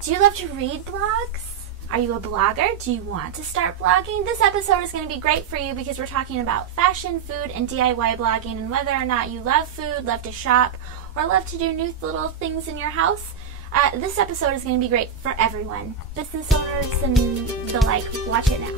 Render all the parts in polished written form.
Do you love to read blogs? Are you a blogger? Do you want to start blogging? This episode is going to be great for you because we're talking about fashion, food, and DIY blogging, and whether or not you love food, love to shop, or love to do new little things in your house. This episode is going to be great for everyone. Business owners and the like. Watch it now.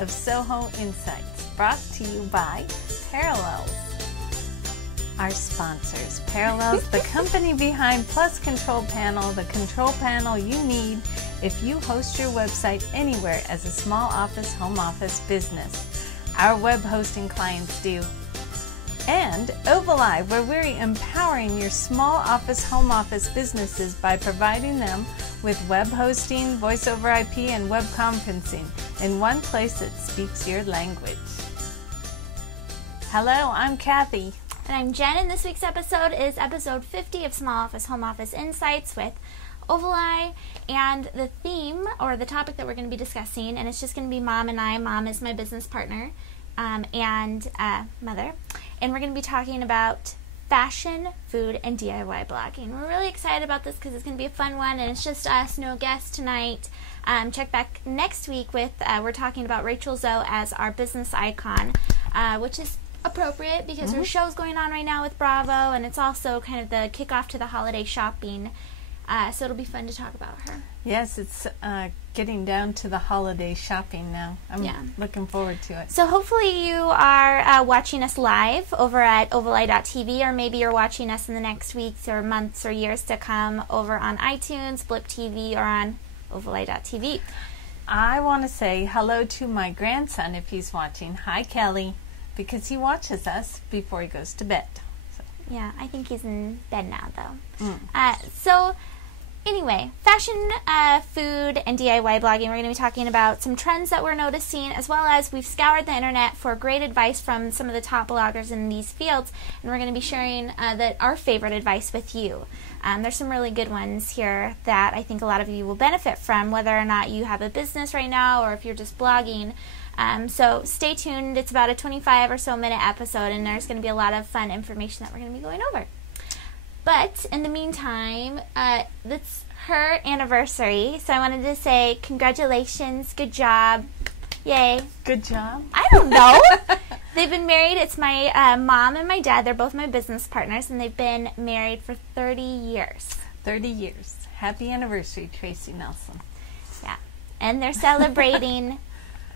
Of SOHO Insights, brought to you by Parallels. Our sponsors, Parallels, the company behind Plus Control Panel, the control panel you need if you host your website anywhere as a small office, home office business. Our web hosting clients do. And Ovaleye, where we're empowering your small office, home office businesses by providing them with web hosting, voice over IP, and web conferencing in one place that speaks your language. Hello, I'm Kathy. And I'm Jen, and this week's episode is episode 50 of Small Office, Home Office Insights with Ovaleye, and the theme, or the topic that we're going to be discussing, and it's just going to be Mom and I. Mom is my business partner and mother, and we're going to be talking about fashion, food, and DIY blogging. We're really excited about this because it's going to be a fun one, and it's just us, no guests tonight. Check back next week with, we're talking about Rachel Zoe as our business icon, which is appropriate because her show's going on right now with Bravo, and it's also kind of the kickoff to the holiday shopping. So it'll be fun to talk about her. Yes, it's getting down to the holiday shopping now. I'm looking forward to it. So hopefully you are watching us live over at Ovaleye.tv, or maybe you're watching us in the next weeks or months or years to come over on iTunes, Blip TV, or on Ovaleye.tv. I want to say hello to my grandson if he's watching. Hi, Kelly, because he watches us before he goes to bed. So. Yeah, I think he's in bed now, though. So anyway, fashion, food, and DIY blogging. We're going to be talking about some trends that we're noticing, as well as we've scoured the internet for great advice from some of the top bloggers in these fields, and we're going to be sharing our favorite advice with you. There's some really good ones here that I think a lot of you will benefit from, whether or not you have a business right now or if you're just blogging. So stay tuned. It's about a 25 or so minute episode, and there's going to be a lot of fun information that we're going to be going over. But in the meantime, it's her anniversary, so I wanted to say congratulations, good job, yay. Good job? I don't know. They've been married. It's my mom and my dad. They're both my business partners, and they've been married for 30 years. 30 years. Happy anniversary, Tracy Nelson. Yeah, and they're celebrating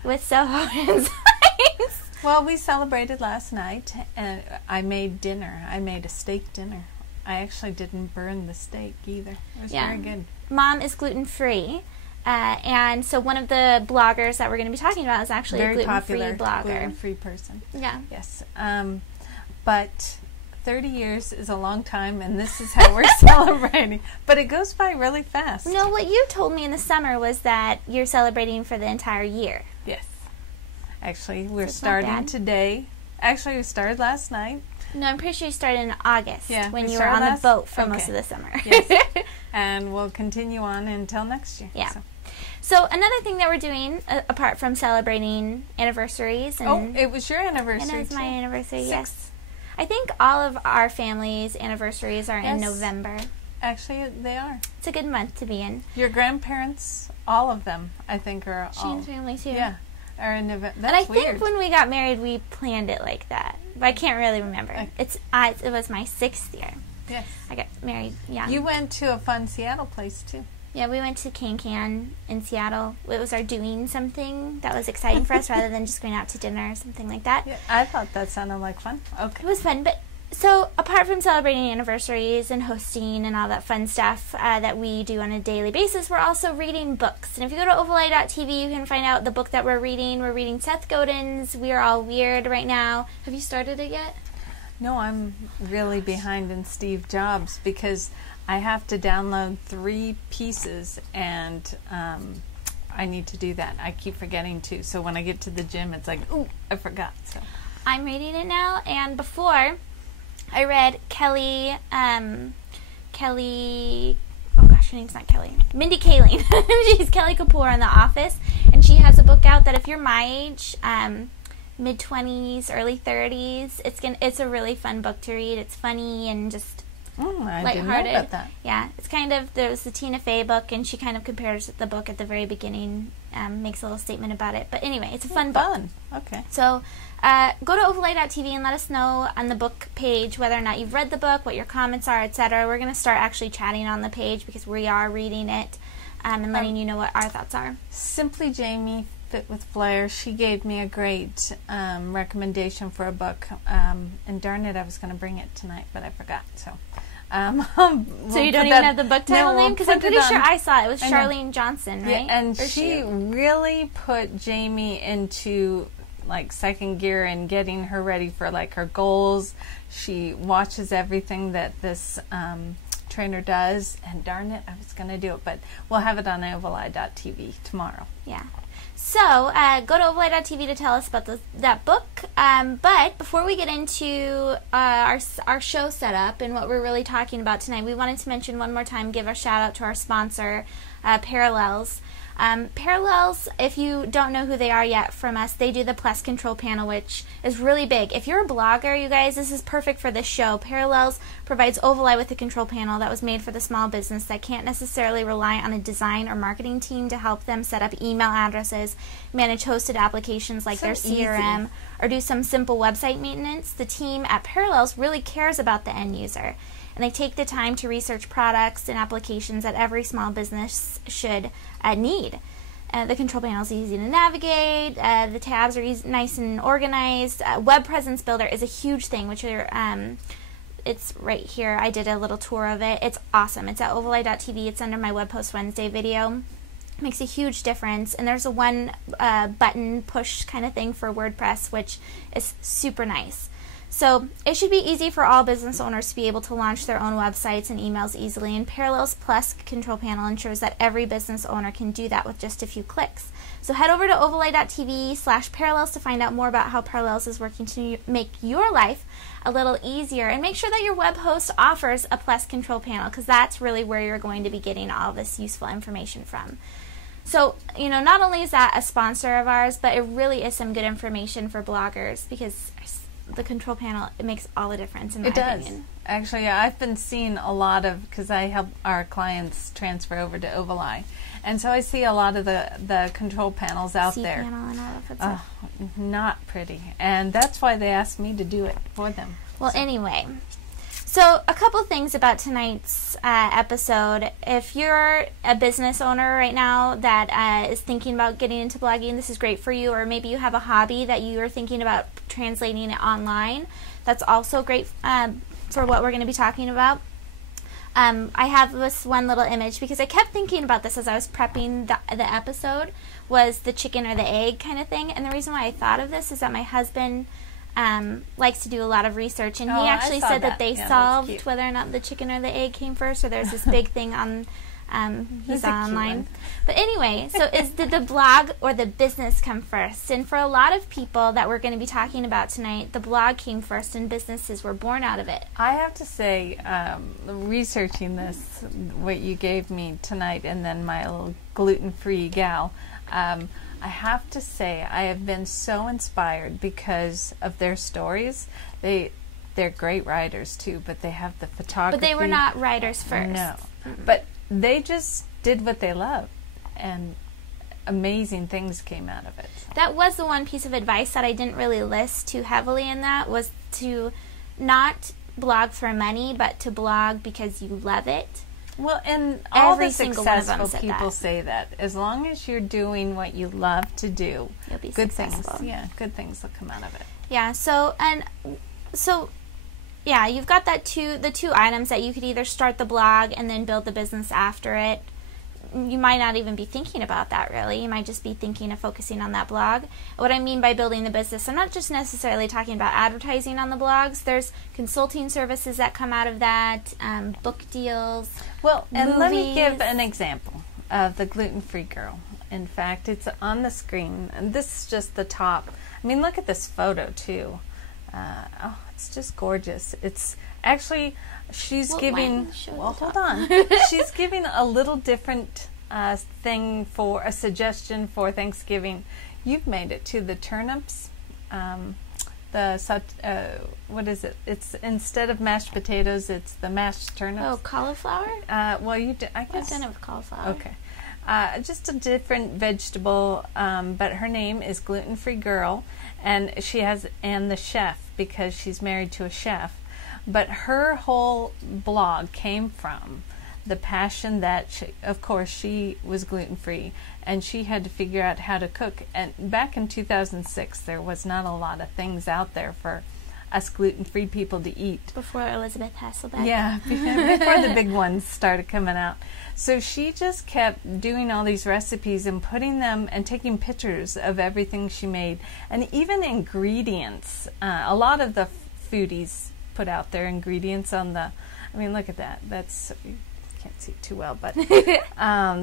with SOHO Insights. Well, we celebrated last night, and I made dinner. I made a steak dinner. I actually didn't burn the steak either. It was very good. Mom is gluten-free, and so one of the bloggers that we're going to be talking about is actually a gluten-free blogger. Gluten-free person. Yeah. Yes. But 30 years is a long time, and this is how we're celebrating. But it goes by really fast. No, what you told me in the summer was that you're celebrating for the entire year. Yes. Actually, we're starting today. Actually, we started last night. No, I'm pretty sure you started in August when you were on the boat for most of the summer. Yes. And we'll continue on until next year. Yeah. So another thing that we're doing, apart from celebrating anniversaries. And it was your anniversary, and it was too. my anniversary, yes. I think all of our family's anniversaries are in November. Actually, they are. It's a good month to be in. Your grandparents, all of them, I think, are Shane's family, too. Yeah. Are in November. And I think when we got married, we planned it like that. But I can't really remember. It was my 6th year. Yes. I got married young. You went to a fun Seattle place, too. Yeah, we went to Can in Seattle. It was our doing something that was exciting for us rather than just going out to dinner or something like that. Yeah, I thought that sounded like fun. Okay. It was fun, but so apart from celebrating anniversaries and hosting and all that fun stuff that we do on a daily basis, we're also reading books. And if you go to Ovaleye.tv, you can find out the book that we're reading. We're reading Seth Godin's We Are All Weird right now. Have you started it yet? No, I'm really behind in Steve Jobs because I have to download 3 pieces and I need to do that. I keep forgetting to. So when I get to the gym, it's like, ooh, I forgot. So I'm reading it now, and before I read Kelly, oh gosh, her name's not Kelly, Mindy Kaling. She's Kelly Kapoor in The Office, and she has a book out that if you're my age, mid-20s, early 30s, it's a really fun book to read. It's funny and just I lighthearted. didn't know about that. Yeah, it's kind of, there's the Tina Fey book, and she kind of compares the book at the very beginning, makes a little statement about it. But anyway, it's a fun book. Okay. So go to Ovaleye.tv and let us know on the book page whether or not you've read the book, what your comments are, etc. We're going to start actually chatting on the page because we are reading it and letting you know what our thoughts are. Simply Jamie Fit with Flair, she gave me a great recommendation for a book, and darn it, I was going to bring it tonight, but I forgot. So you don't even have the book title name? Because I'm pretty sure I saw it. It was Charlene Johnson, right? Yeah, and she really put Jamie into like second gear and getting her ready for like her goals. She watches everything that this trainer does, and darn it, I was going to do it, but we'll have it on Ovaleye.tv tomorrow. Yeah. So, go to Ovaleye.tv to tell us about that book. But before we get into our show setup and what we're really talking about tonight, we wanted to mention one more time, give a shout out to our sponsor, Parallels. Parallels, if you don't know who they are yet from us, they do the Plus Control Panel, which is really big. If you're a blogger, you guys, this is perfect for this show. Parallels provides Ovaleye with a control panel that was made for the small business that can't necessarily rely on a design or marketing team to help them set up email addresses, manage hosted applications like their CRM, or do some simple website maintenance. The team at Parallels really cares about the end user, and they take the time to research products and applications that every small business should need. The control panel is easy to navigate. The tabs are nice and organized. Web Presence Builder is a huge thing, which are, it's right here. I did a little tour of it. It's awesome. It's at Ovaleye.tv. It's under my Web Post Wednesday video. It makes a huge difference. And there's a one button push kind of thing for WordPress, which is super nice. So it should be easy for all business owners to be able to launch their own websites and emails easily, and Parallels Plus Control Panel ensures that every business owner can do that with just a few clicks. So head over to Ovaleye.tv/Parallels to find out more about how Parallels is working to make your life a little easier, and make sure that your web host offers a Plus Control Panel, because that's really where you're going to be getting all this useful information from. So, not only is that a sponsor of ours, but it really is some good information for bloggers, because the control panel, it makes all the difference in my opinion. It does. Actually, I've been seeing a lot of, because I help our clients transfer over to Ovaleye, and so I see a lot of the control panels out there. Panel and all of that. Not pretty, and that's why they asked me to do it for them. Well, anyway, so a couple things about tonight's episode. If you're a business owner right now that is thinking about getting into blogging, this is great for you. Or maybe you have a hobby that you are thinking about translating it online. That's also great for what we're going to be talking about. I have this one little image because I kept thinking about this as I was prepping the episode, was the chicken or the egg kind of thing. And the reason why I thought of this is that my husband likes to do a lot of research, and he actually said that they solved whether or not the chicken or the egg came first. So there's this big thing on he's online. But anyway, so did the blog or the business come first? And for a lot of people that we're going to be talking about tonight, the blog came first, and businesses were born out of it. I have to say, researching this, what you gave me tonight, and then my little gluten-free gal. I have to say I have been so inspired because of their stories. They're great writers too, but they have the photography. But they were not writers first. No. But they just did what they loved, and amazing things came out of it. That was the one piece of advice that I didn't really list too heavily in that, was to not blog for money, but to blog because you love it. Well, and all the successful people say that. As long as you're doing what you love to do, you'll be good successful. Things, good things will come out of it. Yeah, so you've got the two items that you could either start the blog and then build the business after it. You might not even be thinking about that, really. You might just be thinking of focusing on that blog. What I mean by building the business, I'm not just necessarily talking about advertising on the blogs. There's consulting services that come out of that, book deals, Well, and movies. let me give an example of the gluten-free girl. In fact, it's on the screen, and this is just the top. I mean, look at this photo too. Oh, it's just gorgeous. It's actually, she's giving, well, hold on. She's giving a little different thing for a suggestion for Thanksgiving. You've made it to the turnips. What is it? It's instead of mashed potatoes, it's the mashed turnips. Oh, cauliflower? Well, you did, I guess. I've done it with cauliflower. Okay. Just a different vegetable, but her name is Gluten Free Girl, and she has, and the chef, because she's married to a chef. But her whole blog came from the passion that, of course, she was gluten-free, and she had to figure out how to cook. And back in 2006, there was not a lot of things out there for us gluten-free people to eat. Before Elizabeth Hasselbeck. Yeah, before the big ones started coming out. So she just kept doing all these recipes and putting them and taking pictures of everything she made. And even ingredients. A lot of the foodies put out their ingredients on the, I mean, look at that. That's, you can't see it too well, but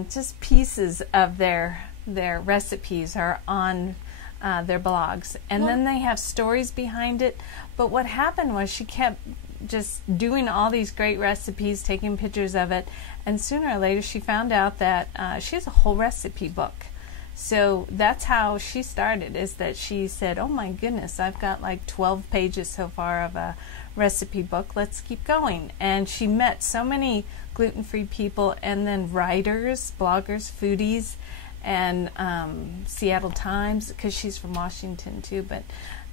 just pieces of their recipes are on their blogs. And then they have stories behind it. But what happened was she kept just doing all these great recipes, taking pictures of it, and sooner or later she found out that she has a whole recipe book. So that's how she started, is that she said, oh my goodness, I've got like 12 pages so far of a recipe book, let's keep going. And she met so many gluten-free people, and then writers, bloggers, foodies, and Seattle Times, because she's from Washington too, but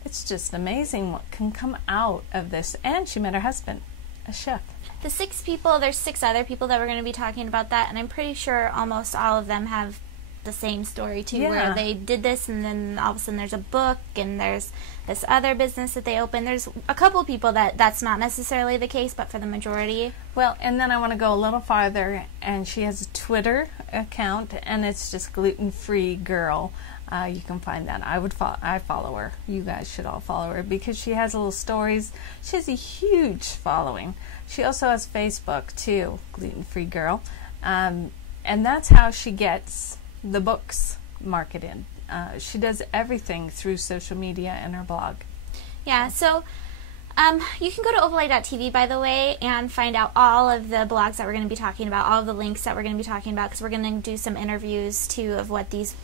it's just amazing what can come out of this. And she met her husband, a chef. The 6 people, there's 6 other people that we're going to be talking about that, and I'm pretty sure almost all of them have the same story too, where they did this and then all of a sudden there's a book and there's this other business that they opened. There's a couple people that's not necessarily the case, but for the majority. Well, and then I want to go a little farther, and she has a Twitter account, and it's just Gluten Free Girl. You can find that. I follow her. You guys should all follow her because she has little stories. She has a huge following. She also has Facebook too, Gluten Free Girl, and that's how she gets the books marketed. She does everything through social media and her blog. Yeah, so you can go to Ovaleye.tv, by the way, and find out all of the blogs that we're going to be talking about, all of the links that we're going to be talking about, because we're going to do some interviews, too, of what these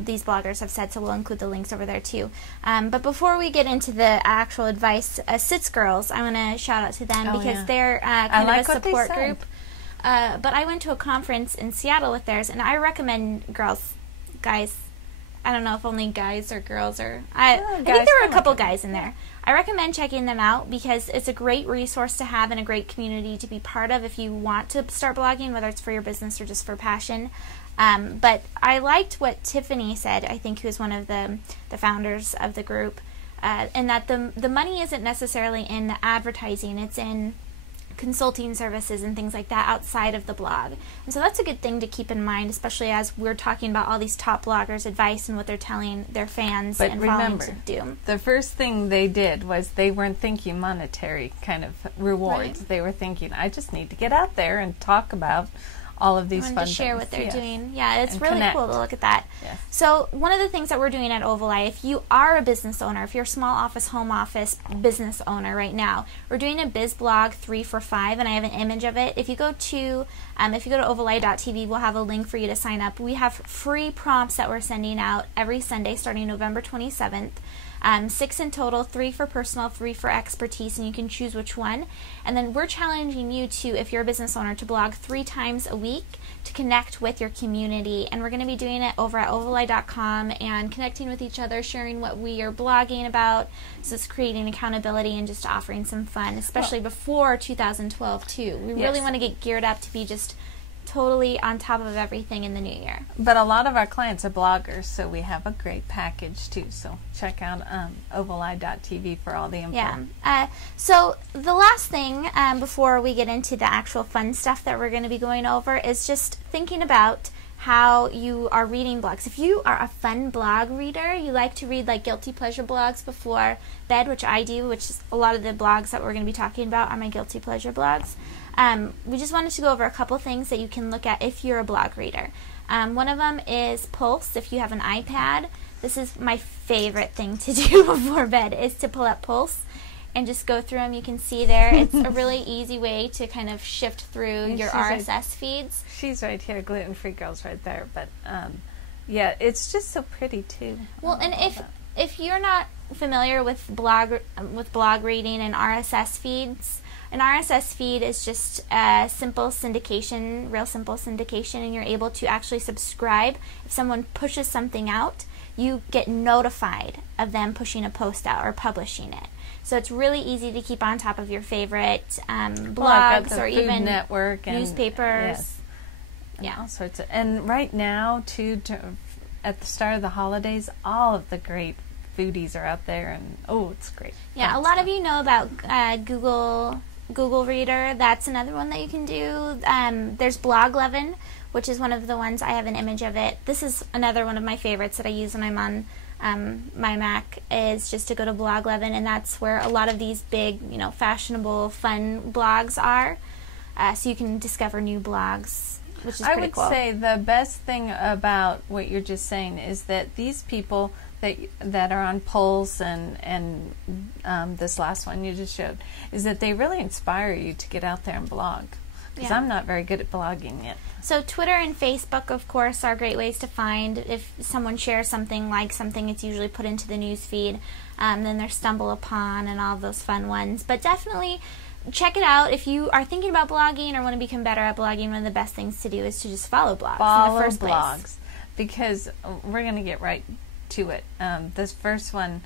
bloggers have said, so we'll include the links over there, too. But before we get into the actual advice, Sits Girls, I want to shout out to them because they're kind of a support group. But I went to a conference in Seattle with theirs, and I recommend guys, I don't know if only guys or girls, or I think there were a couple guys in there. I recommend checking them out because it's a great resource to have and a great community to be part of if you want to start blogging, whether it's for your business or just for passion. But I liked what Tiffany said, I think, who's one of the founders of the group, and that the money isn't necessarily in the advertising, it's in consulting services and things like that outside of the blog. And so that's a good thing to keep in mind, especially as we're talking about all these top bloggers' advice and what they're telling their fans and followers to do. The first thing they did was they weren't thinking monetary kind of rewards. Right. They were thinking, I just need to get out there and talk about all of these fun things. To share what they're doing. Yeah, it's really cool to look at that. Yes. So one of the things that we're doing at Ovaleye, if you are a business owner, if you're a small office, home office business owner right now, we're doing a biz blog 3 for $5, and I have an image of it. If you go to Ovaleye.tv, we'll have a link for you to sign up. We have free prompts that we're sending out every Sunday starting November 27th. 6 in total, 3 for personal, 3 for expertise, and you can choose which one. And then we're challenging you to, if you're a business owner, to blog 3 times a week to connect with your community. And we're going to be doing it over at Ovaleye.com and connecting with each other, sharing what we are blogging about. So it's creating accountability and just offering some fun, especially before 2012 too. We really want to get geared up to be just totally on top of everything in the new year. But a lot of our clients are bloggers, so we have a great package too. So check out Ovaleye.tv for all the info. Yeah. So the last thing before we get into the actual fun stuff that we're going to be going over is just thinking about how you are reading blogs. If you are a fun blog reader, you like to read like guilty pleasure blogs before bed, which I do, which is a lot of the blogs that we're going to be talking about are my guilty pleasure blogs. We just wanted to go over a couple things that you can look at if you're a blog reader. One of them is Pulse. If you have an iPad, this is my favorite thing to do before bed, is to pull up Pulse and just go through them. You can see there. It's a really easy way to kind of shift through your RSS feeds. She's right here, Gluten-Free Girl's right there. But yeah, it's just so pretty too. Well, and if you're not familiar with blog reading and RSS feeds, an RSS feed is just a simple syndication, real simple syndication, and you're able to actually subscribe. If someone pushes something out, you get notified of them pushing a post out or publishing it. So it's really easy to keep on top of your favorite blogs or even network and newspapers. Yeah, all sorts of. And right now, too, at the start of the holidays, all of the great foodies are out there, and it's great. Yeah, a lot of you know about Google Reader. That's another one that you can do. There's Bloglovin, which is one of the ones. I have an image of it. This is another one of my favorites that I use when I'm on my Mac, is just to go to Bloglovin, and that's where a lot of these big, fashionable, fun blogs are. So you can discover new blogs, which is pretty cool. I would say the best thing about what you're just saying is that these people that are on Pulse and this last one you just showed, is that they really inspire you to get out there and blog. Because I'm not very good at blogging yet. So Twitter and Facebook, of course, are great ways to find. If someone shares something, like something, it's usually put into the news feed. Then there's Stumble Upon and all those fun ones. But definitely check it out. If you are thinking about blogging or want to become better at blogging, one of the best things to do is to just follow blogs in the first place. Because we're going to get right to it. This first one,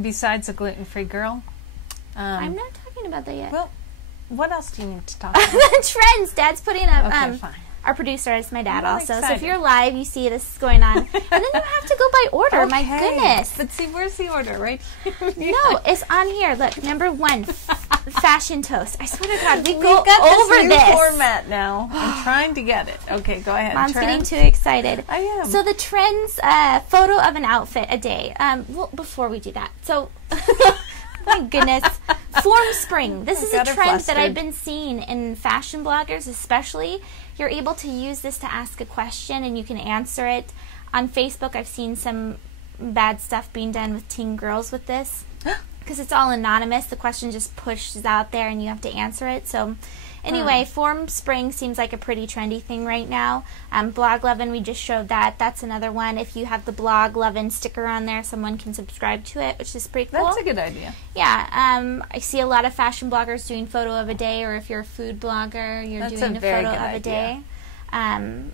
besides the Gluten-Free Girl. I'm not talking about that yet. Well, what else do you need to talk about? The trends. Dad's putting up. Okay, fine. Our producer is my dad also. Excited. So if you're live, you see this is going on. And then you have to go by order. Okay. My goodness. But see, where's the order? Right here? No, it's on here. Look, number 1, Fashion Toast. I swear to God, we've got over this format now. I'm trying to get it. Okay, go ahead. Mom's getting too excited. I am. So the trends, photo of an outfit a day. Well, before we do that, so... My goodness. Form Spring. This is a trend that I've been seeing in fashion bloggers especially. You're able to use this to ask a question and you can answer it. On Facebook, I've seen some bad stuff being done with teen girls with this. Because it's all anonymous. The question just pushes out there and you have to answer it. So anyway, Form Spring seems like a pretty trendy thing right now. Bloglovin, we just showed that. That's another one. If you have the Bloglovin sticker on there, someone can subscribe to it, which is pretty cool. That's a good idea. Yeah. I see a lot of fashion bloggers doing photo of a day, or if you're a food blogger, you're doing a photo of a day.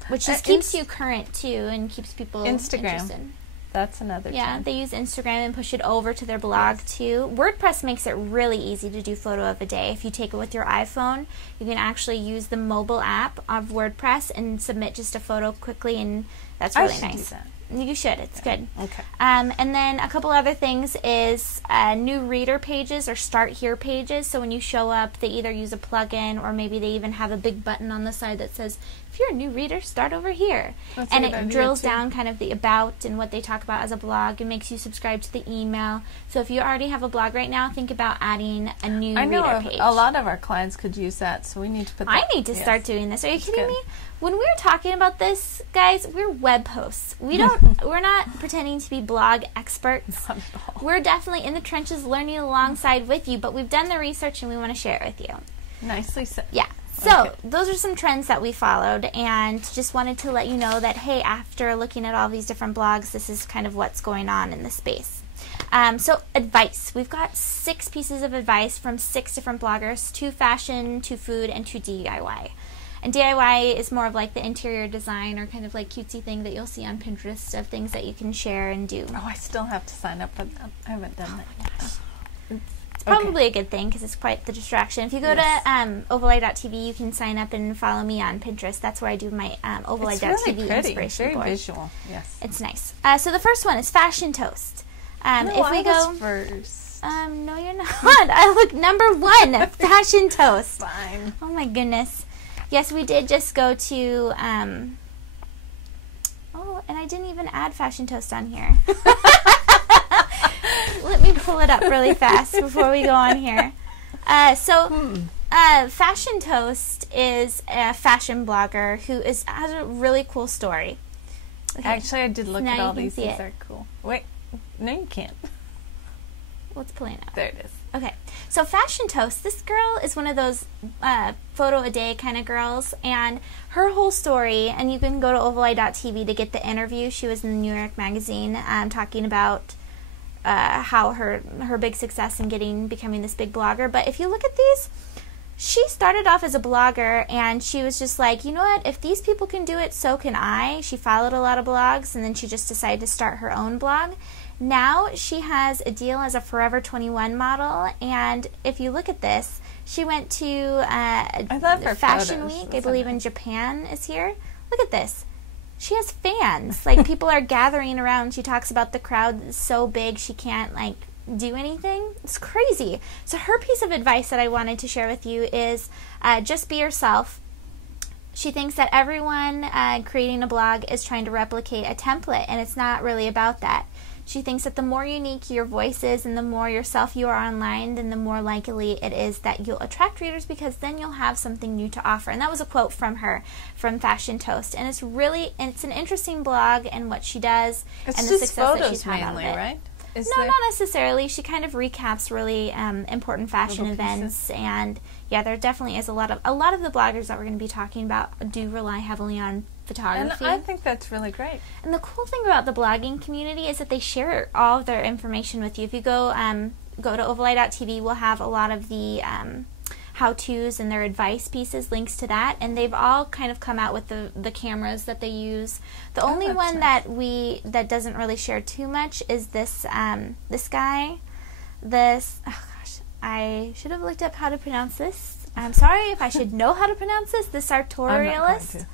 Which just keeps you current, too, and keeps people interested. That's another trend. Yeah, they use Instagram and push it over to their blog, too. WordPress makes it really easy to do photo of a day. If you take it with your iPhone, you can actually use the mobile app of WordPress and submit just a photo quickly, and that's really nice. I should do that. You should. It's good. Okay. And then a couple other things is new reader pages or start here pages. So when you show up, they either use a plugin or maybe they even have a big button on the side that says, if you're a new reader, start over here. And it drills down kind of the about and what they talk about as a blog. It makes you subscribe to the email. So if you already have a blog right now, think about adding a new reader page. A lot of our clients could use that, so we need to put that. I need to start doing this. Are you kidding me? When we're talking about this, guys, we're web hosts. We're not pretending to be blog experts. Not at all. We're definitely in the trenches learning alongside with you, but we've done the research and we want to share it with you. Nicely said. Yeah. So those are some trends that we followed, and just wanted to let you know that, hey, after looking at all these different blogs, this is kind of what's going on in the space. So advice. We've got 6 pieces of advice from 6 different bloggers, 2 fashion, 2 food, and 2 DIY. And DIY is more of like the interior design or kind of like cutesy thing that you'll see on Pinterest of things that you can share and do. Oh, I still have to sign up for that. I haven't done that yet. It's probably a good thing because it's quite the distraction. If you go to Ovaleye.tv, you can sign up and follow me on Pinterest. That's where I do my Ovaleye.tv inspiration board. Very visual, yes. It's nice. So the first one is Fashion Toast. If we go first. No, you're not. I look number 1, Fashion Toast. Fine. Oh my goodness. Yes, we did just go to, and I didn't even add Fashion Toast on here. Let me pull it up really fast before we go on here. Fashion Toast is a fashion blogger who has a really cool story. Okay. Actually, I did look Now at all you can these. see These it. are cool. Wait, no, you can't. What's pulling out? There it is. Okay, so Fashion Toast, this girl is one of those photo a day kind of girls, and her whole story, and you can go to Ovaleye.tv to get the interview. She was in the New York Magazine talking about how her big success in becoming this big blogger. But if you look at these, she started off as a blogger, and she was just like, you know what, if these people can do it, so can I. She followed a lot of blogs, and then she just decided to start her own blog. Now she has a deal as a Forever 21 model, and if you look at this, she went to I love her Fashion photos. Week, I That's believe nice. in Japan is here. Look at this. She has fans. Like, people are gathering around. She talks about the crowd is so big she can't, like, do anything. It's crazy. So her piece of advice that I wanted to share with you is just be yourself. She thinks that everyone creating a blog is trying to replicate a template, and it's not really about that. She thinks that the more unique your voice is and the more yourself you are online, then the more likely it is that you'll attract readers, because then you'll have something new to offer. And that was a quote from her, from Fashion Toast. And it's an interesting blog and what she does and the success that she's had out of it. Right? No, not necessarily. She kind of recaps really important fashion events, and yeah, there definitely is a lot of the bloggers that we're going to be talking about do rely heavily on photography. And I think that's really great. And the cool thing about the blogging community is that they share all of their information with you. If you go to Ovaleye.tv, we'll have a lot of the how-tos and their advice pieces, links to that, and they've all kind of come out with the cameras that they use. The only one nice. that doesn't really share too much is this this guy. This, oh gosh, I should have looked up how to pronounce this. I'm sorry if I should know how to pronounce this. The sartorialist.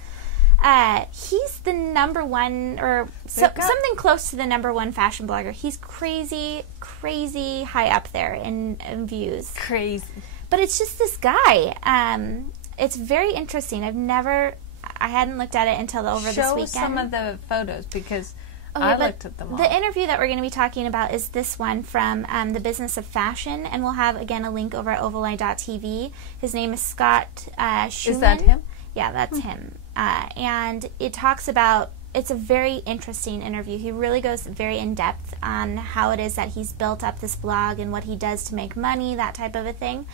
He's the number one, or something close to the number one fashion blogger. He's crazy high up there in views. Crazy. But it's just this guy. It's very interesting. I hadn't looked at it until this weekend. Show some of the photos, because I looked at them all. The interview that we're going to be talking about is this one from The Business of Fashion, and we'll have, again, a link over at Ovaleye.tv. His name is Scott Schumann. Is that him? Yeah, that's him. And it talks about, it's a very interesting interview. He really goes very in-depth on how it is that he's built up this blog and what he does to make money, that type of a thing.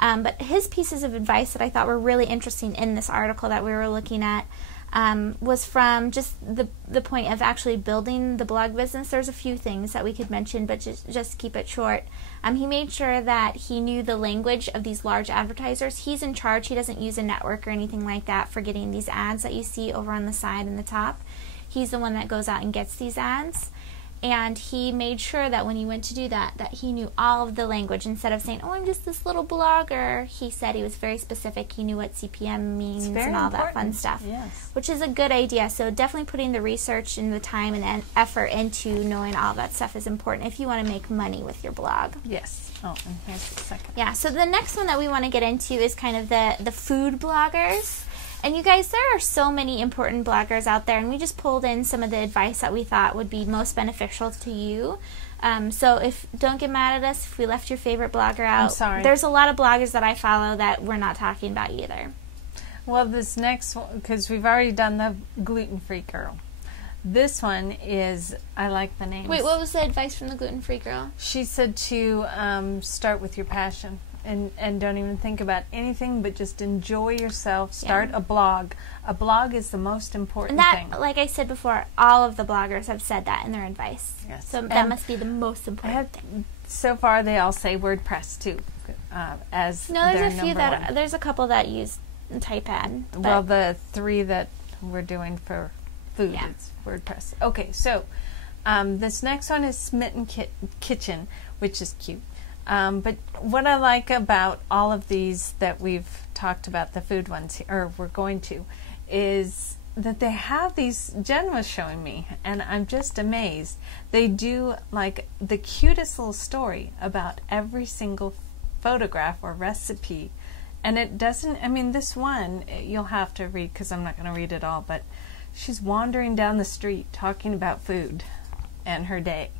But his pieces of advice that I thought were really interesting in this article that we were looking at was from just the point of actually building the blog business. There's a few things that we could mention, but just keep it short. He made sure that he knew the language of these large advertisers. He's in charge. He doesn't use a network or anything like that for getting these ads that you see over on the side and the top. He's the one that goes out and gets these ads. And he made sure that when he went to do that he knew all of the language. Instead of saying, oh, I'm just this little blogger, he said he was very specific. He knew what CPM means and all that fun stuff, yes. Which is a good idea. So definitely putting the research and the time and effort into knowing all that stuff is important if you want to make money with your blog. Yes. Oh, and here's the second. Yeah, so the next one that we want to get into is kind of the food bloggers. And you guys, there are so many important bloggers out there, and we just pulled in some of the advice that we thought would be most beneficial to you. So don't get mad at us if we left your favorite blogger out. I'm sorry. There's a lot of bloggers that I follow that we're not talking about either. Well, this next one, because we've already done the gluten-free girl. This one is, I like the names. Wait, what was the advice from the gluten-free girl? She said to start with your passion. And don't even think about anything, but just enjoy yourself. Start a blog. A blog is the most important thing. Like I said before, all of the bloggers have said that in their advice. Yes. So that must be the most important thing. So far, they all say WordPress too, as there's a couple that use Typepad. Well, the 3 that we're doing for food is WordPress. Okay, so this next one is Smitten Kitchen, which is cute. But what I like about all of these that we've talked about, the food ones, or we're going to, is that they have these, Jen was showing me, and I'm just amazed. They do like the cutest little story about every single photograph or recipe. And it doesn't, I mean, this one, you'll have to read because I'm not going to read it all, but she's wandering down the street talking about food and her day.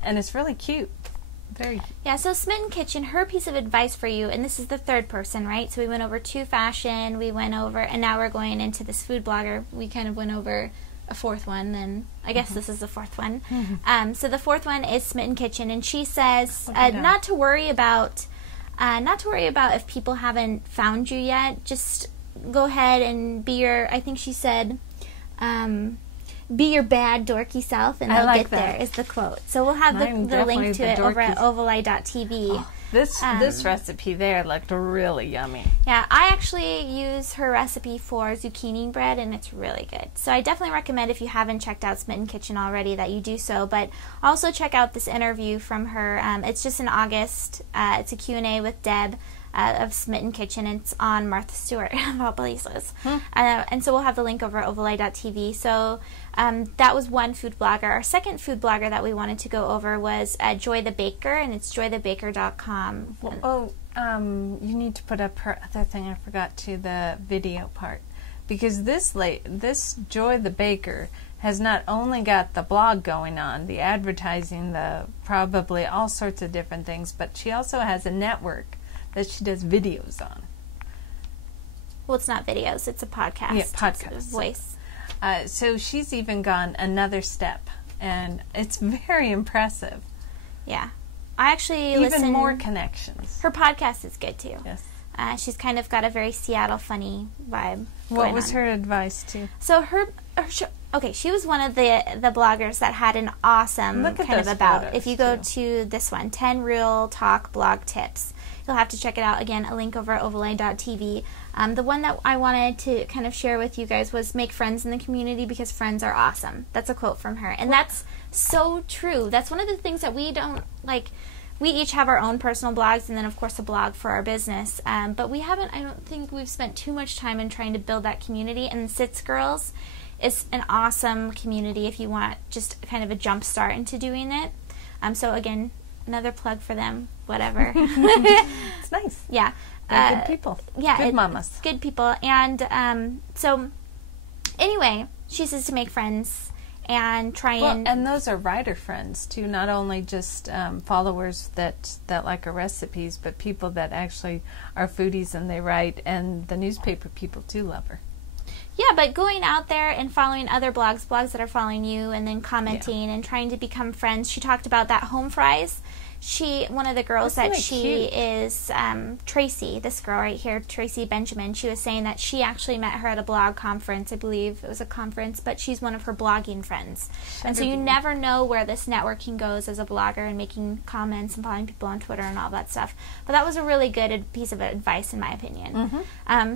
And it's really cute. Very cute. Yeah, so Smitten Kitchen, her piece of advice for you, and this is the third person, right? So we went over 2 fashion, we went over, and now we're going into this food blogger. We kind of went over a fourth one, then I guess this is the fourth one. So the fourth one is Smitten Kitchen, and she says not to worry about if people haven't found you yet. Just go ahead and be your, I think she said, be your bad dorky self, and they'll get there, is the quote. So we'll have the link to it over at ovaleye.tv. Oh, this recipe there looked really yummy. Yeah, I actually use her recipe for zucchini bread, and it's really good. So I definitely recommend, if you haven't checked out Smitten Kitchen already, that you do so. But also check out this interview from her. It's just in August. It's a Q&A with Deb of Smitten Kitchen. It's on Martha Stewart, of all places. And so we'll have the link over at ovaleye.tv. So that was one food blogger. Our second food blogger that we wanted to go over was Joy the Baker, and it's joythebaker.com. You need to put up her other thing. I forgot to, the video part, because this Joy the Baker has not only got the blog going on, the advertising, the probably all sorts of different things, but she also has a network that she does videos on. Well, it's not videos, it's a podcast. Yeah, podcast. It's a voice. So she's even gone another step, and it's very impressive. Yeah. I actually even more connections. Her podcast is good, too. Yes. She's kind of got a very Seattle funny vibe. What was her advice, too? So she was one of the bloggers that had an awesome kind of about. If you go to this one, 10 Real Talk Blog Tips, you'll have to check it out. Again, a link over at ovaleye.tv. The one that I wanted to kind of share with you guys was make friends in the community because friends are awesome. That's a quote from her. And that's so true. That's one of the things that we don't, like, we each have our own personal blogs and then, of course, a blog for our business. But we haven't, I don't think we've spent too much time in trying to build that community. And Sits Girls is an awesome community if you want just kind of a jump start into doing it. So, again, another plug for them, whatever. It's nice. Yeah. They're good people. Yeah. Good mamas. Good people. And so, anyway, she says to make friends and try and those are writer friends, too. Not only just followers that like her recipes, but people that actually are foodies and they write, and the newspaper people, too, love her. Yeah, but going out there and following other blogs that are following you, and then commenting and trying to become friends. She talked about that home fries. One of the girls that she is, Tracy, this girl right here, Tracy Benjamin, she was saying that she actually met her at a blog conference. I believe it was a conference, but she's one of her blogging friends. And so you never know where this networking goes as a blogger and making comments and following people on Twitter and all that stuff. But that was a really good piece of advice, in my opinion.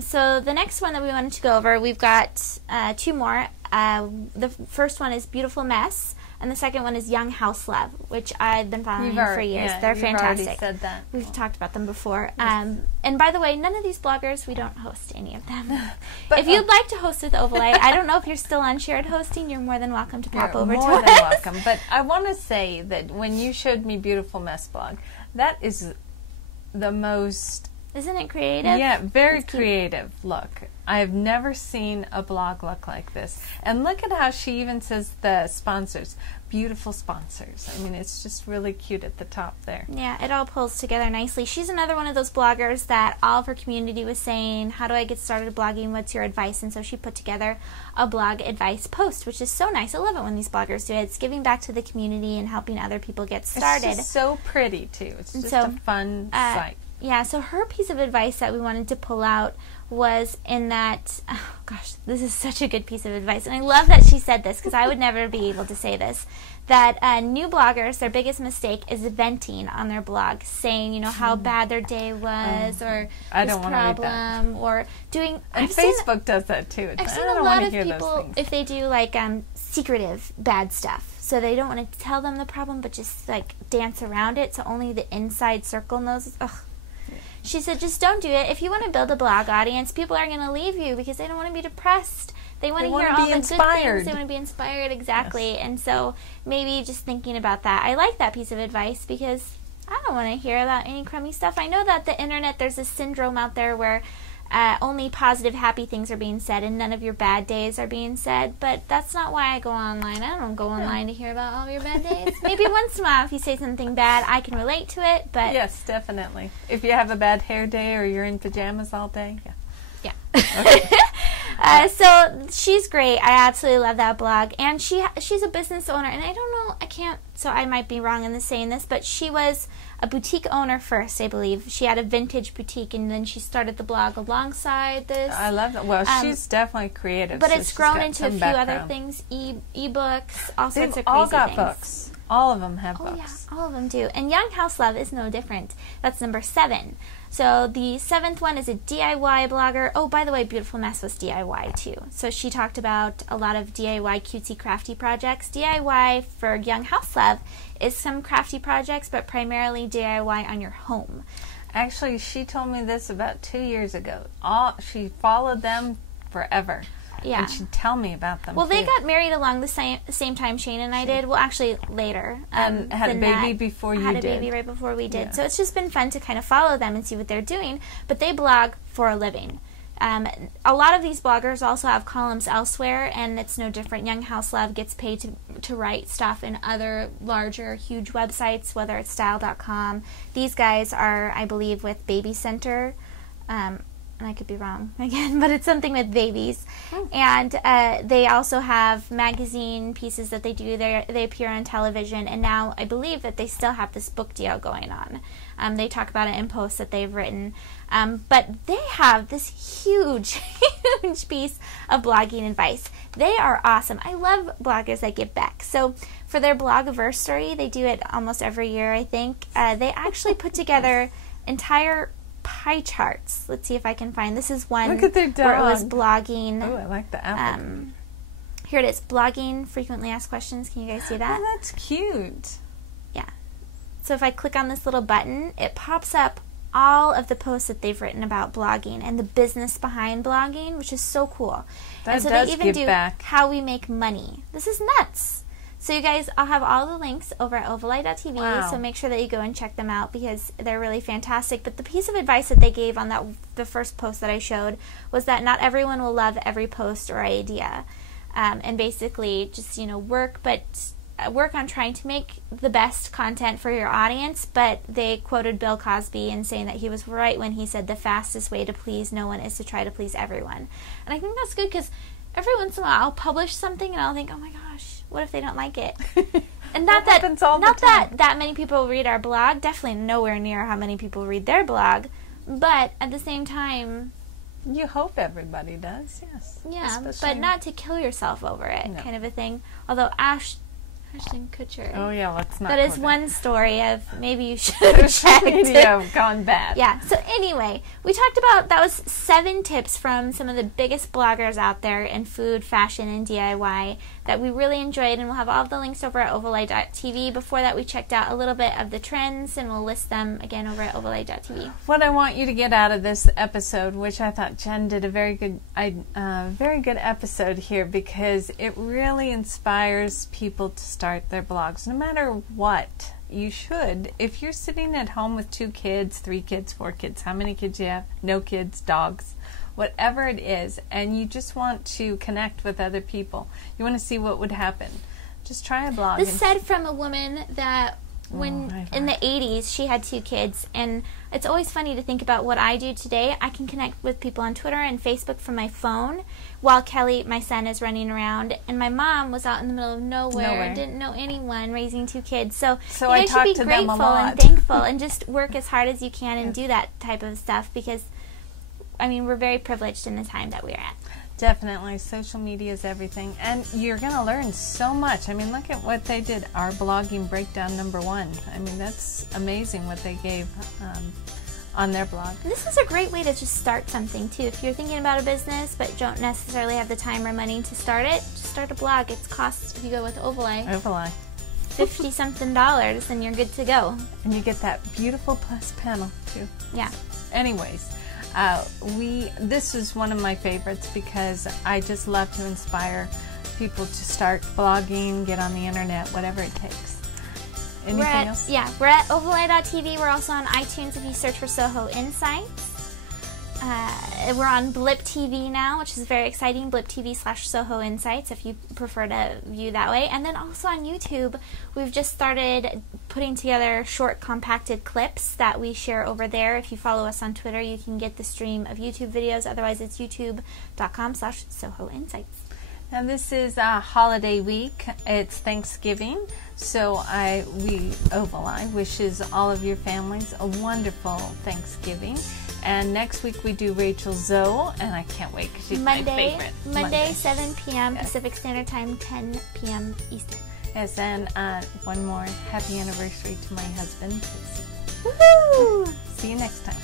So the next one that we wanted to go over, we've got two more. The first one is Beautiful Mess. And the second one is Young House Love, which I've been following for years. Yeah, they're fantastic. Already said that. We've talked about them before. And by the way, none of these bloggers, we don't host any of them. But if you'd like to host with Ovaleye, I don't know if you're still on shared hosting, you're more than welcome to pop over to us. More than welcome. But I want to say that when you showed me Beautiful Mess blog, that is the most... Isn't it creative? Yeah, very creative look. I have never seen a blog look like this. And look at how she even says the sponsors. Beautiful sponsors. I mean, it's just really cute at the top there. Yeah, it all pulls together nicely. She's another one of those bloggers that all of her community was saying, how do I get started blogging? What's your advice? And so she put together a blog advice post, which is so nice. I love it when these bloggers do it. It's giving back to the community and helping other people get started. It's just so pretty, too. It's just a fun site. Yeah, so her piece of advice that we wanted to pull out was in that, oh gosh, this is such a good piece of advice, and I love that she said this because I would never be able to say this, that new bloggers, their biggest mistake is venting on their blog, saying, you know, how bad their day was, or this problem, or doing... And Facebook does that too. I've seen a lot of people, if they do like secretive bad stuff, so they don't want to tell them the problem, but just like dance around it, so only the inside circle knows. Ugh. She said, just don't do it. If you want to build a blog audience, people are going to leave you because they don't want to be depressed. They want to hear all the good things. They want to be inspired, exactly. Yes. And so maybe just thinking about that. I like that piece of advice because I don't want to hear about any crummy stuff. I know that the internet, there's this syndrome out there where only positive, happy things are being said and none of your bad days are being said. But that's not why I go online. I don't go online to hear about all of your bad days. Maybe once in a while if you say something bad, I can relate to it. But yes, definitely. If you have a bad hair day or you're in pajamas all day, yeah. Okay. So she's great. I absolutely love that blog. And she's a business owner. And I don't know, so I might be wrong in saying this, but she was a boutique owner first, I believe. She had a vintage boutique, and then she started the blog alongside this. I love that. Well, she's definitely creative. But it's grown into a few other things, e-books, all sorts of crazy things. They've all got books. All of them have books. Yeah, all of them do. And Young House Love is no different. That's number 7. So the 7th one is a DIY blogger. Oh, by the way, Beautiful Mess was DIY too. So she talked about a lot of DIY cutesy crafty projects. DIY for Young House Love is some crafty projects, but primarily DIY on your home. Actually, she told me this about 2 years ago. She followed them forever. Yeah. And she'd tell me about them. Well, they got married along the same time Shane and I did. Well, actually, later. And had a baby before you did. Had a baby right before we did. Yeah. So it's just been fun to kind of follow them and see what they're doing. But they blog for a living. A lot of these bloggers also have columns elsewhere, and it's no different. Young House Love gets paid to write stuff in other larger, huge websites, whether it's style.com. These guys are, I believe, with Baby Center. And I could be wrong again, but it's something with babies. Oh. And they also have magazine pieces that they do. They appear on television, and now I believe that they still have this book deal going on. They talk about it in posts that they've written. But they have this huge, huge piece of blogging advice. They are awesome. I love bloggers that give back. So for their blogiversary, they do it almost every year, I think. They actually put together entire pie charts. Let's see if I can find. This is one. Look at their dog. Where it was blogging. Oh, I like the apple. Here it is. Blogging frequently asked questions. Can you guys see that? Oh, that's cute. Yeah. So if I click on this little button, it pops up all of the posts that they've written about blogging and the business behind blogging, which is so cool. That and so does they even give do back. How we make money. This is nuts. So you guys, I'll have all the links over at ovaleye.tv, wow. So make sure that you go and check them out because they're really fantastic. But the piece of advice that they gave on the first post that I showed was that not everyone will love every post or idea. And basically just, work on trying to make the best content for your audience. But they quoted Bill Cosby in saying that he was right when he said the fastest way to please no one is to try to please everyone. And I think that's good because every once in a while I'll publish something and I'll think, oh my gosh, what if they don't like it? And not that many people read our blog, definitely nowhere near how many people read their blog, but at the same time, you hope everybody does, yes. Yeah, but not to kill yourself over it, kind of a thing. Although Ashton Kutcher. Oh yeah, let's not. That is one story of maybe you should have checked. Have gone bad. Yeah. So anyway, we talked about that was 7 tips from some of the biggest bloggers out there in food, fashion, and DIY that we really enjoyed, and we'll have all of the links over at ovaleye.tv. Before that, we checked out a little bit of the trends, and we'll list them again over at ovaleye.tv. What I want you to get out of this episode, which I thought Jen did a very good episode here, because it really inspires people to start their blogs, no matter what. You should. If you're sitting at home with 2 kids, 3 kids, 4 kids, how many kids you have, no kids, dogs, whatever it is, and you just want to connect with other people, you want to see what would happen, just try a blog. This said from a woman that in the 80s she had 2 kids, and it's always funny to think about what I do today. I can connect with people on Twitter and Facebook from my phone while Kelly, my son, is running around, and my mom was out in the middle of nowhere and didn't know anyone, raising 2 kids. So you guys should be grateful and thankful and just work as hard as you can and do that type of stuff, because we're very privileged in the time that we're at. Definitely. Social media is everything. And you're going to learn so much. Look at what they did. Our blogging breakdown #1. That's amazing what they gave on their blog. This is a great way to just start something, too. If you're thinking about a business but don't necessarily have the time or money to start it, just start a blog. It's cost, if you go with Ovaleye, $50-something, and you're good to go. And you get that beautiful plus panel, too. Yeah. Anyways. This is one of my favorites because I just love to inspire people to start blogging, get on the internet, whatever it takes. Anything else? Yeah, we're at ovaleye.tv. We're also on iTunes if you search for SOHO Insights. We're on Blip TV now, which is very exciting. Blip TV/Soho Insights, if you prefer to view that way. And then also on YouTube, we've just started putting together short compacted clips that we share over there. If you follow us on Twitter, you can get the stream of YouTube videos. Otherwise, it's youtube.com/Soho Insights. Now this is a holiday week. It's Thanksgiving, so Ovaleye wishes all of your families a wonderful Thanksgiving. And next week we do Rachel Zoe, and I can't wait because she's my favorite. Monday, 7 p.m. Yes. Pacific Standard Time, 10 p.m. Eastern. Yes, and one more happy anniversary to my husband. Woohoo! See you next time.